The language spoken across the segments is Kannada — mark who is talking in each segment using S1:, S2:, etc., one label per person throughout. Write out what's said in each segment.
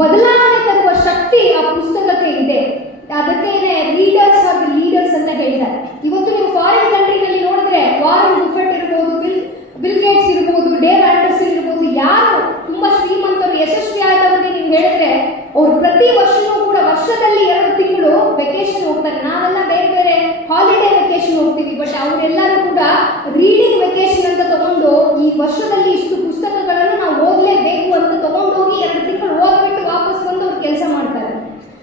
S1: ಬದಲಾವಣೆ ತರುವ ಶಕ್ತಿ ಆ ಪುಸ್ತಕಕ್ಕೆ ಇದೆ. ಅದಕ್ಕೇನೆ ರೀಡರ್ಸ್ ಹಾಗೂ ಲೀಡರ್ಸ್ ಅಂತ ಹೇಳ್ತಾರೆ. ಇವತ್ತು ನೀವು ಫಾರಿನ್ ಕಂಟ್ರಿನಲ್ಲಿ ನೋಡಿದ್ರೆ ವಾರನ್ ಬುಫೆಟ್ ಇರ್ಬೋದು ಬಿಲ್ ಬಿಲ್ ಗೇಟ್ಸ್ ಇರ್ಬೋದು ಡೇ ಆಂಡರ್ಸ್ ಇರ್ಬೋದು, ಯಾರು ತುಂಬಾ ಶ್ರೀಮಂತರು, ಯಶಸ್ವಿ ಆದವರಿಗೆ ನೀವು ಹೇಳಿದ್ರೆ ಅವ್ರು ಪ್ರತಿ ವರ್ಷವೂ ಕೂಡ ವರ್ಷದಲ್ಲಿ ಎರಡು ತಿಂಗಳು ವೆಕೇಶನ್ ಹೋಗ್ತಾರೆ. ನಾವೆಲ್ಲ ಬೇರೆ ಬೇರೆ ಹಾಲಿಡೇ ವೆಕೇಶನ್ ಹೋಗ್ತೀವಿ ಬಟ್ ಅವರೆಲ್ಲರೂ ಕೂಡ ರೀಡಿಂಗ್ ವೆಕೇಶನ್ ಅಂತ ತಗೊಂಡು ಈ ವರ್ಷದಲ್ಲಿ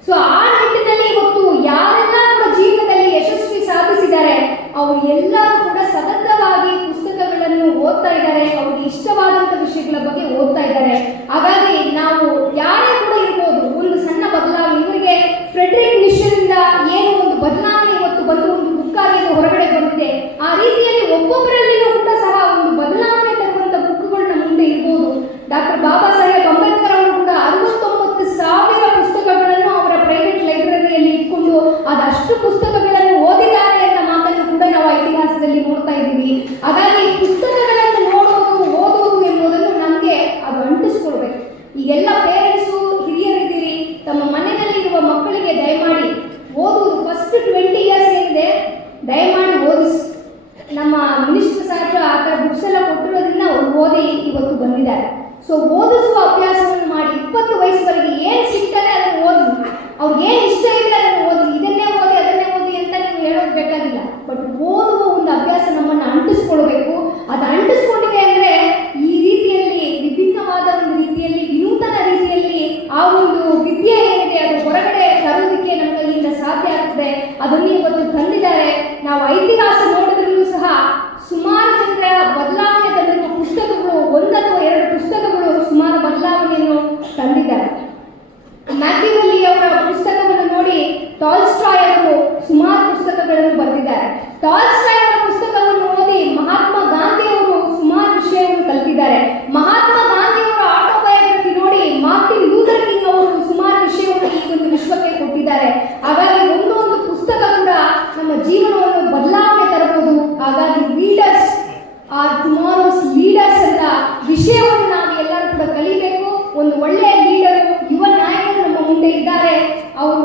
S1: ಸೊ ಆ ನಿಟ್ಟಿನಲ್ಲಿ ಇವತ್ತು ಯಾರೆಲ್ಲ ಕೂಡ ಜೀವನದಲ್ಲಿ ಯಶಸ್ವಿ ಸಾಧಿಸಿದ್ದಾರೆ, ಅವರು ಎಲ್ಲರೂ ಕೂಡ ಸತತವಾಗಿ ಪುಸ್ತಕಗಳನ್ನು ಓದ್ತಾ ಇದ್ದಾರೆ, ಅವ್ರಿಗೆ ಇಷ್ಟವಾದಂತ ವಿಷಯಗಳ ಬಗ್ಗೆ ಓದ್ತಾ ಇದ್ದಾರೆ. ಹಾಗಾಗಿ ನಾವು ಯಾರೇ ಕೂಡ ಇರ್ಬೋದು, ಒಂದು ಸಣ್ಣ ಬದಲಾವಣೆ, ಇವರಿಗೆ ಫ್ರೆಡ್ರಿಕ್ ಮಿಷನ್ ಏನು ಒಂದು ಬದಲಾವಣೆ ಇವತ್ತು ಬಂದು ಒಂದು ಬುಕ್ ಆಗಿ ಇದು ಹೊರಗಡೆ ಬಂದಿದೆ ಆ ರೀತಿಯಲ್ಲಿ ಒಬ್ಬೊಬ್ಬರಲ್ಲಿಯೂ ಕೂಡ ಸಹ ಒಂದು ಬದಲಾವಣೆ ತರುವಂತ ಬುಕ್ಗಳು ನಮ್ಮ ಮುಂದೆ ಇರ್ಬೋದು ಡಾಕ್ಟರ್ ಬಾಬಾ ಸಾಹೇಬ್ ಅಂಬೇಡ್ಕರ್ ಅವರು ಕೂಡ ಅರವತ್ತೊಂಬತ್ತು ಸಾವಿರ ಪುಸ್ತಕಗಳನ್ನು ಅವರ ಪ್ರೈವೇಟ್ ಲೈಬ್ರರಿಯಲ್ಲಿ ಇಟ್ಕೊಂಡು ಅದಷ್ಟು ಪುಸ್ತಕಗಳನ್ನು ಓದಿದ್ದಾರೆ ಎನ್ನ ಮಾತನ್ನು ಕೂಡ ನಾವು ಆ ಇತಿಹಾಸದಲ್ಲಿ ನೋಡ್ತಾ ಇದ್ದೀವಿ. ಹಾಗಾಗಿ ಪುಸ್ತಕಗಳನ್ನು ನೋಡೋದು ಓದೋದು ಎಂಬುದನ್ನು ನಮಗೆ ಅದು ಅಂಟಿಸ್ಕೊಳ್ಬೇಕು ಈಗೆಲ್ಲ ಪೇರೆಂಟ್ಸು ಹಿರಿಯರಿದ್ದೀರಿ, ತಮ್ಮ ಮನೆಯಲ್ಲಿರುವ ಮಕ್ಕಳಿಗೆ ದಯಮಾಡಿ ಓದುವುದು ಫಸ್ಟ್ ಟ್ವೆಂಟಿ ಇಯರ್ಸ್ ಏನಿದೆ ದಯಮಾಡಿ ಓದಿಸಿ. ನಮ್ಮ ಮಿನಿಸ್ಟರ್ ಸಾಹೇಬರು ಆ ಥರ ಬುಕ್ಸ್ ಎಲ್ಲ ಕೊಟ್ಟಿರೋದ್ರಿಂದ ಅವ್ರು ಓದಿ ಇವತ್ತು ಬಂದಿದ್ದಾರೆ. ಸೊ ಓದಿಸುವ ಅಭ್ಯಾಸವನ್ನು ಮಾಡಿ, ಇಪ್ಪತ್ತು ವಯಸ್ಸುವರೆಗೆ ಏನು ಸಿಗ್ತಾರೆ ಅದನ್ನು ಓದಿ. ಅವ್ರಿಗೆ ಏನು ಇಷ್ಟ ಇದೆ ಅದನ್ನು ಓದಿ. ಇದನ್ನೇ ಓದಿ, ಅದನ್ನೇ ಓದಿ ಅಂತ ನೀವು ಹೇಳೋದು ಬೇಕಾಗಿಲ್ಲ. ಬಟ್ ಓದುವ ಅಭ್ಯಾಸ ನಮ್ಮನ್ನು ಅಂಟಿಸ್ಕೊಳ್ಬೇಕು. ಅದು ಅಂಟಿಸ್ಕೊಂಡಿದೆ ಅಂದರೆ ಈ ರೀತಿಯಲ್ಲಿ, ವಿಭಿನ್ನವಾದ ಒಂದು ರೀತಿಯಲ್ಲಿ, ವಿನೂತನ ರೀತಿಯಲ್ಲಿ ಆ ಒಂದು ವಿದ್ಯೆ ಏನಿದೆ, ಅದು ಹೊರಗಡೆ ತರೋದಕ್ಕೆ ನಮಗೆ ಕೈಯಿಂದ ಸಾಧ್ಯ ಆಗ್ತದೆ. ಅದನ್ನು ಇವತ್ತು ತಂದಿದ್ದಾರೆ. ನಾವು ಐತಿಹಾಸ ನೋಡಿದ್ರೂ ಸಹ ಸುಮಾರು ಜನರ ಬದಲಾವಣೆ ತಂದಿರುವ ಪುಸ್ತಕಗಳು ಒಂದು ಅಥವಾ ಎರಡು ಪುಸ್ತಕಗಳು ಸುಮಾರು ಬದಲಾವಣೆಯನ್ನು ತಂದಿದ್ದಾರೆ ಮ್ಯಾಕಿವಲ್ಲಿ ಅವರ ಪುಸ್ತಕವನ್ನು ನೋಡಿ ಟಾಲ್ಸ್ಟಾಯ್ ಅವರು ಸುಮಾರು ಪುಸ್ತಕಗಳನ್ನು ಬರೆದಿದ್ದಾರೆ ಟಾಲ್ಸ್ಟಾಯ್ ಅವರ ಪುಸ್ತಕವನ್ನು ಓದಿ ಮಹಾತ್ಮ ಗಾಂಧಿ ಅವರು ಸುಮಾರು ವಿಷಯವನ್ನು ಕಲಿತಿದ್ದಾರೆ ಮಹಾತ್ಮ ಗಾಂಧಿ ಅವರ ಆಟೋಬಯೋಗ್ರಫಿ ನೋಡಿ ಮಾರ್ಟಿನ್ ಲೂಥರ್ ಕಿಂಗ್ ಅವರು ಸುಮಾರು ವಿಷಯವನ್ನು ಈ ಒಂದು ವಿಶ್ವಕ್ಕೆ ಕೊಟ್ಟಿದ್ದಾರೆ ಹಾಗಾಗಿ ಒಂದು ಒಂದು ಪುಸ್ತಕ ಕೂಡ ನಮ್ಮ ಜೀವನವನ್ನು ಬದಲಾವಣೆ ತರಬಹುದು ಹಾಗಾಗಿ ರೀಡರ್ಸ್ ಆರ್ ಟುಮಾರೋಸ್ ಲೀಡರ್ಸ್ ಅಂತ ವಿಷಯವನ್ನು ನಾವು ಎಲ್ಲರೂ ಕೂಡ ಕಲಿಬೇಕು ಒಂದು ಒಳ್ಳೆಯ ಲೀಡರು ಯುವ ನಾಯಕರು ನಮ್ಮ ಮುಂದೆ ಇದ್ದಾರೆ ಅವರು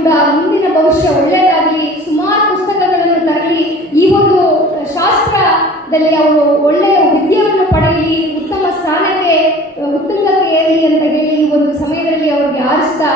S1: ಕೂಡ ಮುಂದಿನ ಭವಿಷ್ಯ ಒಳ್ಳೆಯದಾಗಲಿ, ಸುಮಾರು ಪುಸ್ತಕಗಳನ್ನು ತರಲಿ. ಈ ಒಂದು ಶಾಸ್ತ್ರದಲ್ಲಿ ಅವರು ಒಳ್ಳೆಯ ವಿದ್ಯೆಯನ್ನು ಪಡೆಯಲಿ, ಉತ್ತಮ ಸ್ಥಾನಕ್ಕೆ ಉತ್ತುಂಗಕ್ಕೆ ಏರಲಿ ಅಂತ ಹೇಳಿ ಈ ಒಂದು ಸಮಯದಲ್ಲಿ ಅವರಿಗೆ ಆರಿಸ್ತಾ